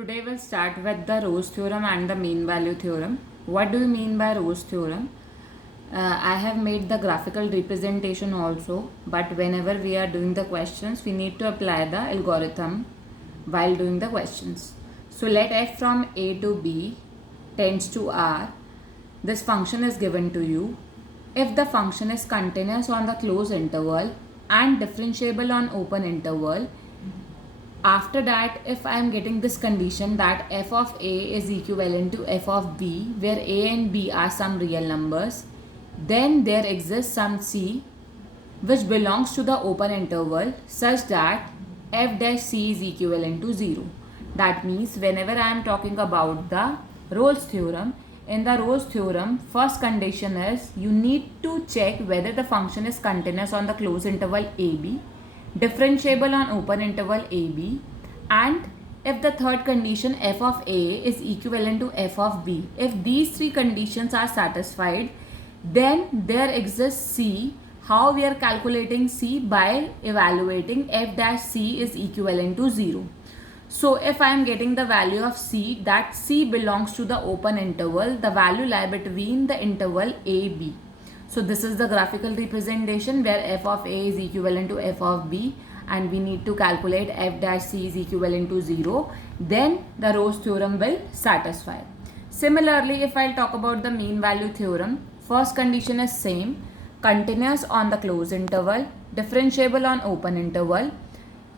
Today we'll start with the Roche theorem and the mean value theorem. What do you mean by Roche theorem? I have made the graphical representation also, but whenever we are doing the questions, we need to apply the algorithm while doing the questions. So let f from a to b tends to r. This function is given to you. If the function is continuous on the closed interval and differentiable on open interval, after that, if I am getting this condition that f of a is equivalent to f of b, where a and b are some real numbers, then there exists some c which belongs to the open interval such that f dash c is equivalent to 0. That means whenever I am talking about the Rolle's theorem, in the Rolle's theorem, first condition is you need to check whether the function is continuous on the closed interval ab, differentiable on open interval ab, and if the third condition f of a is equivalent to f of b. If these three conditions are satisfied, then there exists c. How we are calculating c? By evaluating f dash c is equivalent to 0. So if I am getting the value of c, that c belongs to the open interval, the value lie between the interval a b. So this is the graphical representation where f of a is equivalent to f of b and we need to calculate f dash c is equivalent to 0. Then the Rolle's theorem will satisfy. Similarly, if I'll talk about the mean value theorem, first condition is same, continuous on the closed interval, differentiable on open interval.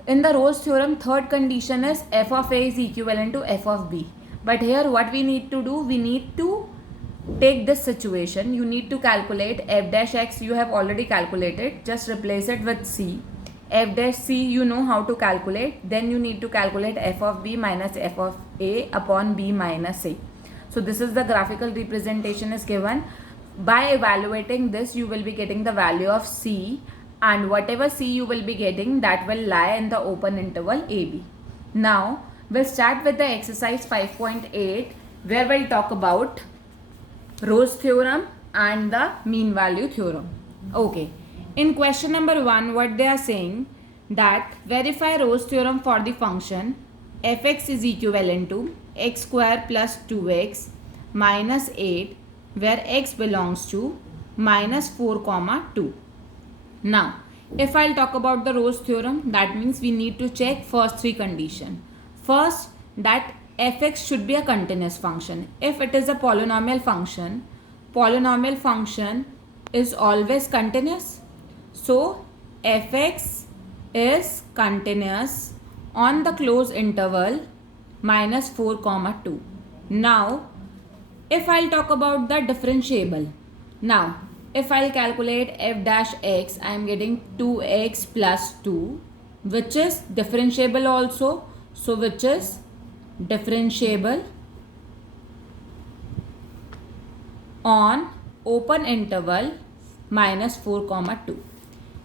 In the Rolle's theorem, third condition is f of a is equivalent to f of b. But here what we need to do, we need to take this situation, you need to calculate f dash x. You have already calculated, just replace it with c. F dash c you know how to calculate, then you need to calculate f of b minus f of a upon b minus a. So this is the graphical representation is given. By evaluating this, you will be getting the value of c, and whatever c you will be getting, that will lie in the open interval ab. Now we'll start with the exercise 5.8 where we'll talk about Rolle's theorem and the mean value theorem. Okay. In question number 1, what they are saying that verify Rolle's theorem for the function fx is equivalent to x square plus 2x minus 8 where x belongs to minus 4 comma 2. Now, if I'll talk about the Rolle's theorem, that means we need to check first three conditions. First, that fx should be a continuous function. If it is a polynomial function is always continuous. So fx is continuous on the closed interval minus 4 comma 2. Now if I'll talk about the differentiable, now if I'll calculate f dash x, I am getting 2x plus 2 which is differentiable also. So which is differentiable on open interval minus 4 comma 2.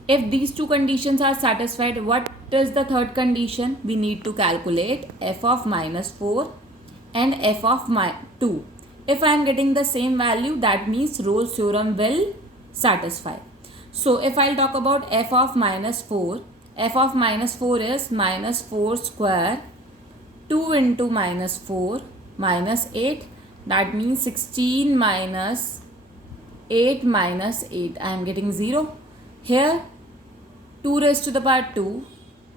If these two conditions are satisfied, what is the third condition? We need to calculate f of minus 4 and f of 2. If I am getting the same value, that means Rolle's theorem will satisfy. So if I'll talk about f of minus 4, f of minus 4 is minus 4 square 2 into minus 4 minus 8, that means 16 minus 8 minus 8. I am getting 0. Here 2 raised to the power 2,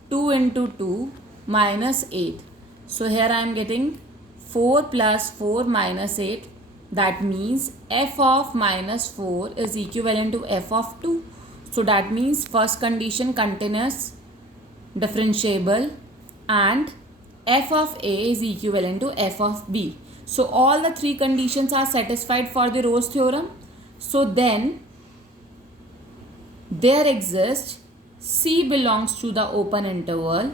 2 into 2 minus 8. So here I am getting 4 plus 4 minus 8. That means f of minus 4 is equivalent to f of 2. So that means first condition continuous, differentiable, and f of a is equivalent to f of b. So all the three conditions are satisfied for the Rolle's theorem. So then there exists c belongs to the open interval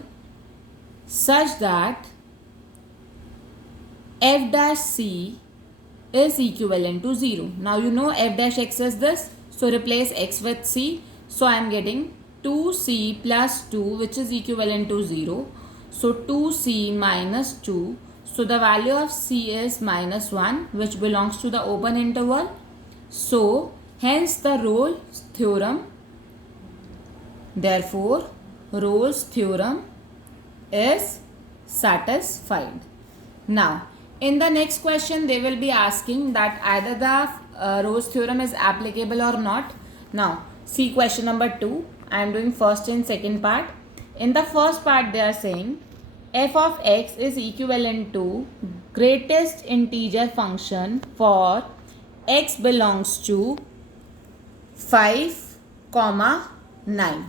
such that f dash c is equivalent to 0. Now you know f dash x is this. So replace x with c. So I am getting 2c plus 2 which is equivalent to 0. So 2c minus 2. So the value of c is minus 1 which belongs to the open interval. So hence the Rolle's theorem. Therefore Rolle's theorem is satisfied. Now, in the next question, they will be asking that either the Rolle's theorem is applicable or not. Now, see question number 2. I am doing first and second part. In the first part, they are saying f of x is equivalent to greatest integer function for x belongs to 5, 9.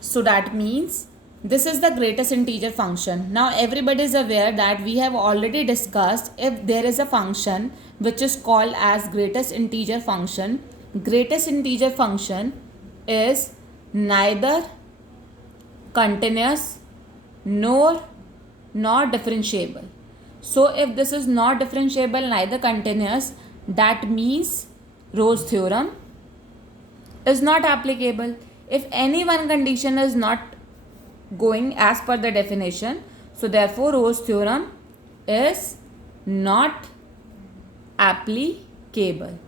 So that means this is the greatest integer function. Now everybody is aware that we have already discussed if there is a function which is called as greatest integer function. Greatest integer function is neither continuous nor differentiable. So if this is not differentiable, neither continuous, that means Rolle's theorem is not applicable. If any one condition is not going as per the definition, so therefore Rolle's theorem is not applicable.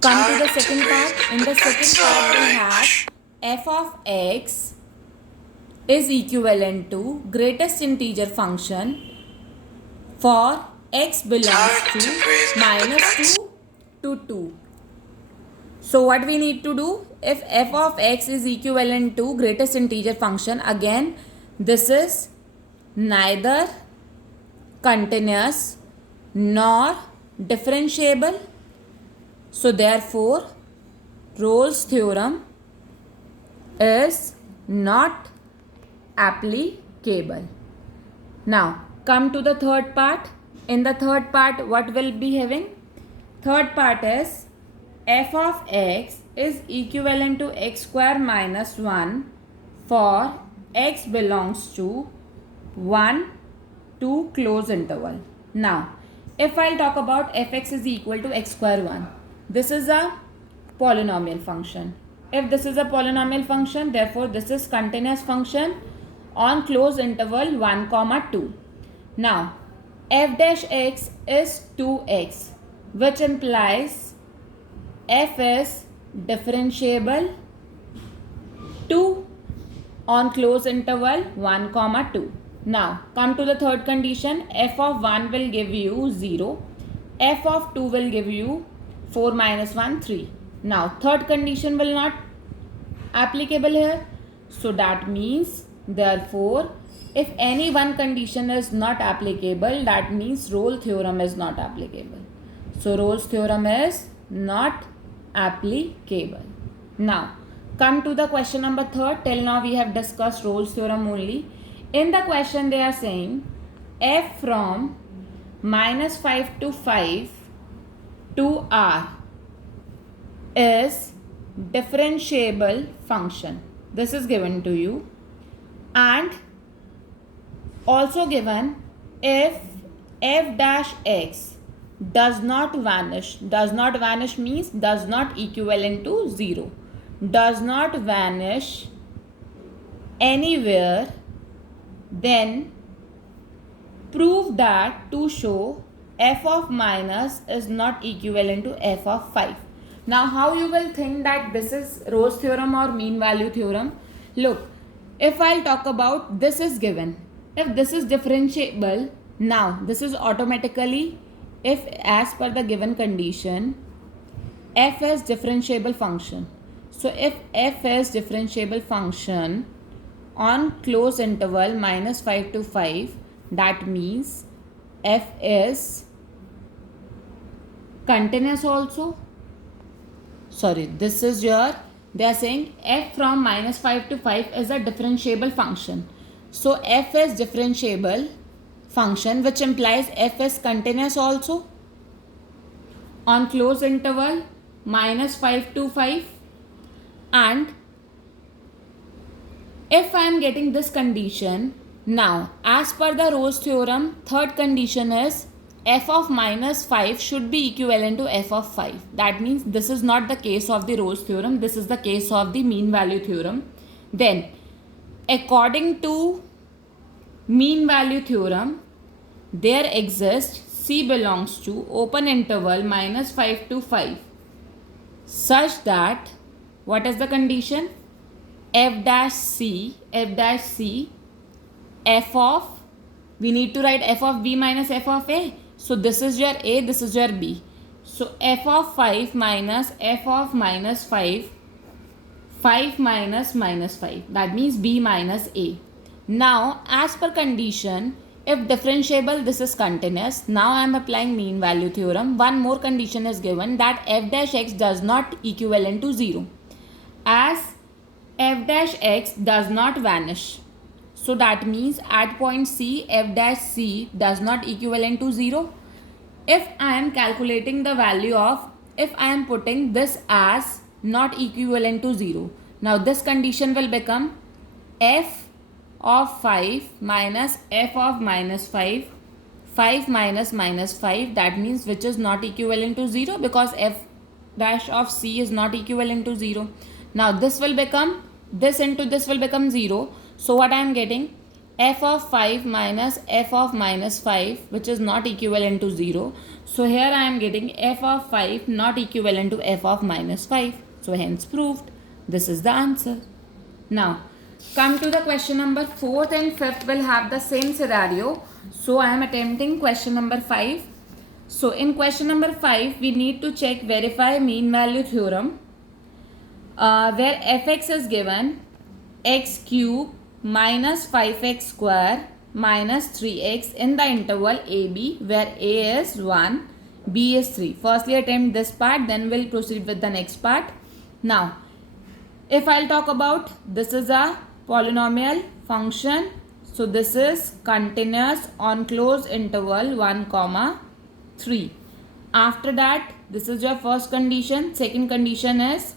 Come to the second part. In the second part we have f of x is equivalent to greatest integer function for x belongs to -2 to 2. So what we need to do, if f of x is equivalent to greatest integer function, again this is neither continuous nor differentiable. So therefore Rolle's theorem is not applicable. Now come to the third part. In the third part, what will be having? Third part is f of x is equivalent to x square minus 1 for x belongs to 1 to close interval. Now, if I'll talk about fx is equal to x square 1, this is a polynomial function. If this is a polynomial function, therefore this is continuous function on closed interval 1, 2. Now, f dash x is 2x, which implies f is differentiable 2 on closed interval 1, 2. Now, come to the third condition. F of 1 will give you 0. F of 2 will give you 4 minus 1, 3. Now, third condition will not applicable here. So, that means, therefore, if any one condition is not applicable, that means Rolle's theorem is not applicable. So, Rolle's theorem is not applicable. Now, come to the question number 3. Till now, we have discussed Rolle's theorem only. In the question, they are saying f from -5 to 5 to r is differentiable function. This is given to you, and also given if f dash x does not vanish. Does not vanish means does not equivalent to 0. Does not vanish anywhere, then prove that to show f of minus is not equivalent to f of 5. Now how you will think that this is Rolle's theorem or mean value theorem? Look, if I'll talk about this is given. If this is differentiable, now this is automatically, if as per the given condition, f is differentiable function. So if f is differentiable function on closed interval -5 to 5, that means f is continuous also. Sorry, this is your, they are saying f from -5 to 5 is a differentiable function. So f is differentiable function, which implies f is continuous also on closed interval -5 to 5. And if I am getting this condition, now as per the Rolle's theorem, third condition is f of -5 should be equivalent to f of 5. That means this is not the case of the Rolle's theorem. This is the case of the mean value theorem. Then according to mean value theorem, there exists C belongs to open interval -5 to 5 such that, what is the condition? f dash c f of we need to write f of b minus f of a. So this is your a, this is your b. So f of 5 minus f of minus 5, 5 minus minus 5, that means b minus a. Now as per condition, if differentiable this is continuous, now I am applying mean value theorem. One more condition is given, that f dash x does not equivalent to 0, as f dash x does not vanish. So that means at point C, f dash c does not equivalent to 0. If I am calculating the value of, if I am putting this as not equivalent to 0, now this condition will become f of 5 minus f of minus 5, 5 minus minus 5, that means which is not equivalent to 0, because f dash of c is not equivalent to 0. Now this will become, this into this will become 0. So what I am getting, f of 5 minus f of minus 5, which is not equivalent to 0. So here I am getting f of 5 not equivalent to f of minus 5. So hence proved. This is the answer. Now come to the question number 4th and 5th will have the same scenario. So I am attempting question number 5. So in question number 5, we need to check verify mean value theorem, where fx is given x cube minus 5x square minus 3x in the interval ab, where a is 1, b is 3. Firstly attempt this part, then we'll proceed with the next part. Now if I'll talk about, this is a polynomial function. So this is continuous on closed interval 1 comma 3. After that, this is your first condition. Second condition is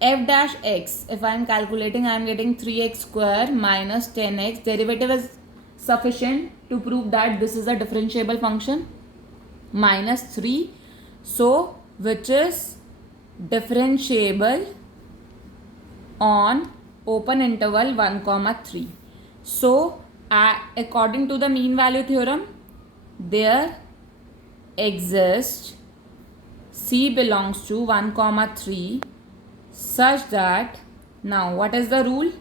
f dash x. If I am calculating, I am getting 3x square minus 10x. Derivative is sufficient to prove that this is a differentiable function. Minus 3. So which is differentiable on open interval 1 comma 3. So according to the mean value theorem, there exists c belongs to 1 comma 3 such that, now what is the rule,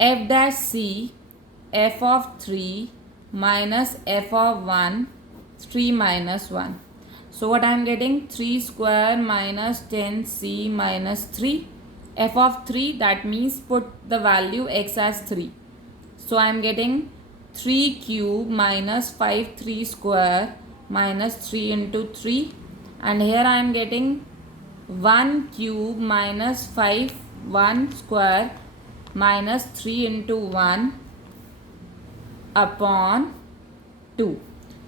f dash c f of 3 minus f of 1, 3 minus 1. So what I am getting, 3 square minus 10c minus 3, f of 3, that means put the value x as 3. So I am getting 3 cube minus 5 3 square minus 3 into 3, and here I am getting 1 cube minus 5 1 square minus 3 into 1 upon 2.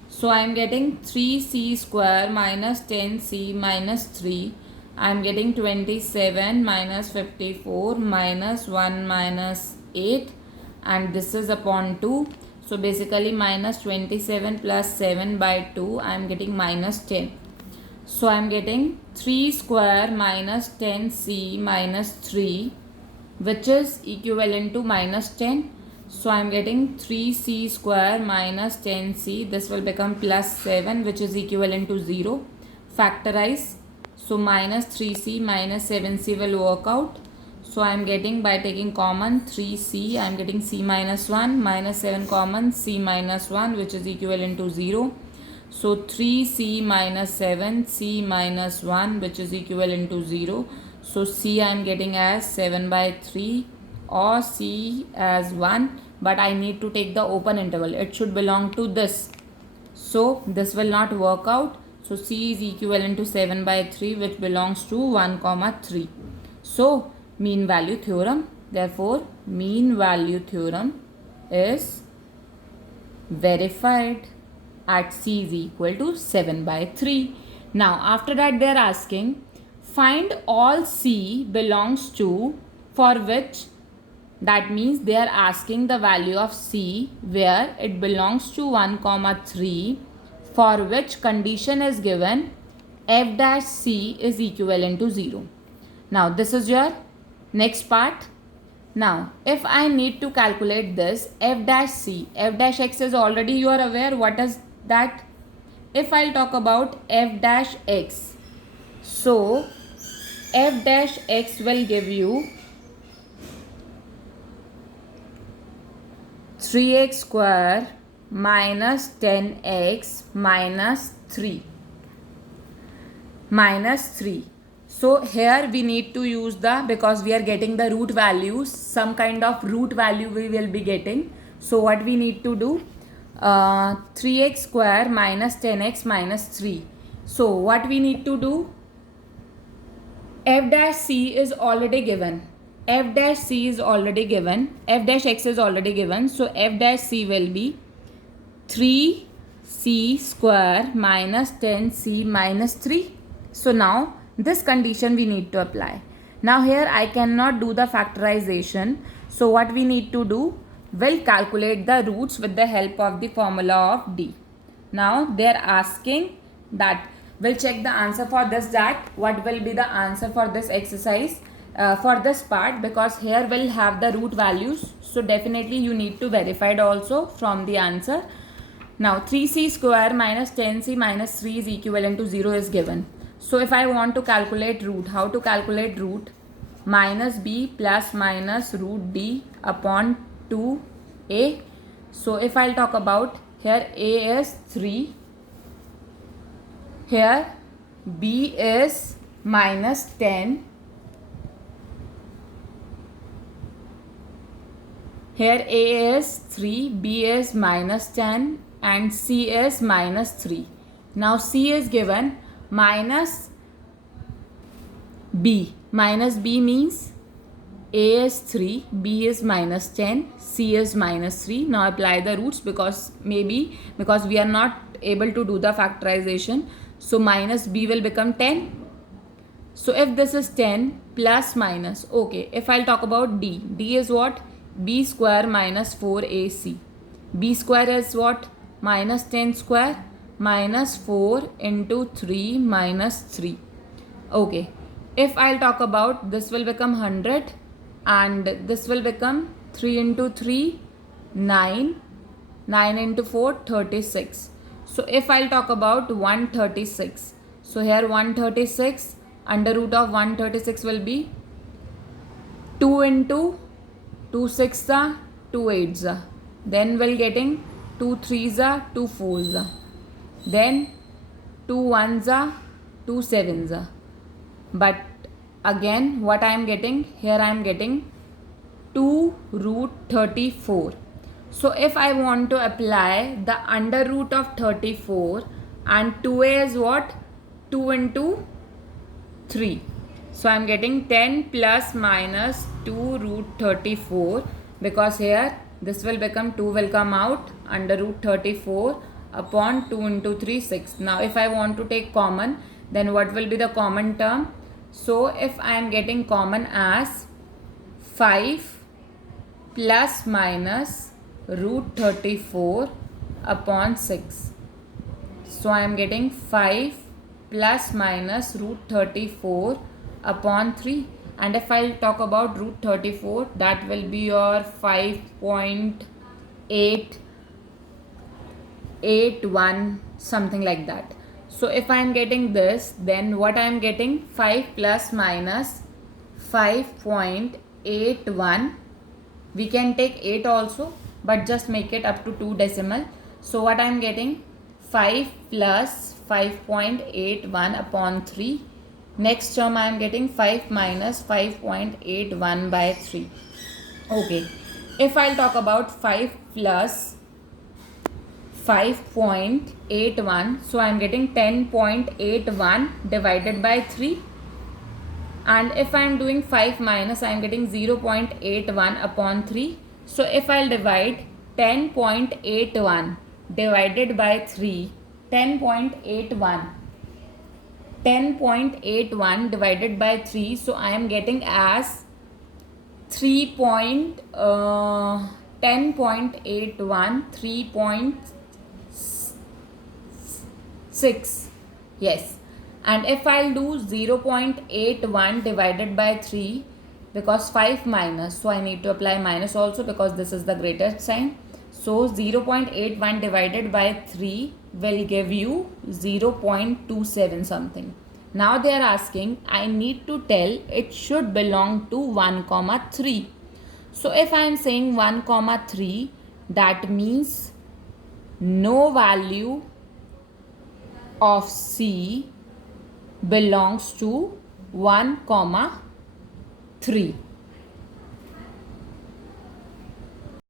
So I am getting 3c square minus 10c minus 3. I am getting 27 minus 54 minus 1 minus 8, and this is upon 2. So basically minus 27 plus 7 by 2, I am getting minus 10. So I am getting 3 square minus 10c minus 3, which is equivalent to minus 10. So I am getting 3c square minus 10c. This will become plus 7, which is equivalent to 0. Factorize. So minus 3c minus 7c will work out. So I am getting, by taking common 3c, I am getting c minus 1, minus 7 common, c minus 1, which is equivalent to 0. So 3c minus 7, c minus 1, which is equivalent to 0. So c I am getting as 7 by 3 or c as 1, but I need to take the open interval. It should belong to this. So this will not work out. So c is equivalent to 7 by 3, which belongs to 1 comma 3. So mean value theorem. Therefore mean value theorem is verified at c is equal to 7 by 3. Now after that they are asking, find all c belongs to, for which, that means they are asking the value of c where it belongs to 1 comma 3, for which condition is given f dash c is equivalent to 0. Now this is your next part. Now if I need to calculate this f dash c, f dash x is already you are aware what is that. If I'll talk about f dash x, so f dash x will give you 3x square minus 10x minus 3. Minus 3. So here we need to use because we are getting the root values, some kind of root value we will be getting. So what we need to do? 3x square minus 10x minus 3. So what we need to do? F dash c is already given. F dash c is already given. F dash x is already given. So f dash c will be 3c square minus 10c minus 3. So now this condition we need to apply. Now here I cannot do the factorization. So what we need to do? We'll calculate the roots with the help of the formula of D. Now they are asking that we'll check the answer for this, that what will be the answer for this exercise for this part, because here we'll have the root values. So definitely you need to verify it also from the answer. Now 3c square minus 10c minus 3 is equivalent to 0 is given. So if I want to calculate root, how to calculate root? Minus b plus minus root d upon 2a. So if I'll talk about, here a is 3, here b is minus 10, here a is 3, b is minus 10 and c is minus 3. Now c is given minus b. Minus b means a is 3, b is minus 10, c is minus 3. Now apply the roots, because we are not able to do the factorization. So minus b will become 10. So if this is 10 plus minus, okay, if I'll talk about d, d is what? B square minus 4ac. B square is what? Minus 10 square minus 4 into 3 minus 3. Okay, if I'll talk about, this will become 100 and this will become 3 into 3, 9, 9 into 4, 36. So if I'll talk about 136, so here 136, under root of 136 will be 2 into 2 6 are 2 8 are. Then we'll getting 2 3s are 2 4s are. Then 2 1s are 2 7s are. But again what I am getting? Here I am getting 2 root 34. So if I want to apply the under root of 34, and 2a is what? 2 into 3. So I am getting 10 plus minus 2 root 34, because here this will become 2 will come out, under root 34 upon 2 into 3, 6. Now if I want to take common, then what will be the common term? So if I am getting common as 5 plus minus root 34 upon 6. So I am getting 5 plus minus root 34 upon 3. And if I'll talk about root 34, that will be your 5.881, something like that. So if I am getting this, then what I am getting? 5 plus minus 5.81. We can take 8 also, but just make it up to 2 decimal. So what I am getting? 5 plus 5.81 upon 3. Next term I am getting 5 minus 5.81 by 3. Okay. If I'll talk about 5 plus 5.81, so I am getting 10.81 divided by 3. And if I am doing 5 minus, I am getting 0.81 upon 3. So if I'll divide 10.81 divided by 3, 10.81 divided by 3, so I am getting as 10.81, 3.6. Yes. And if I'll do 0.81 divided by 3, because 5 minus, so I need to apply minus also, because this is the greatest sign. So 0.81 divided by 3 will give you 0.27 something. Now they are asking, I need to tell it should belong to 1, 3. So if I am saying 1, 3, that means no value of C belongs to 1, 3.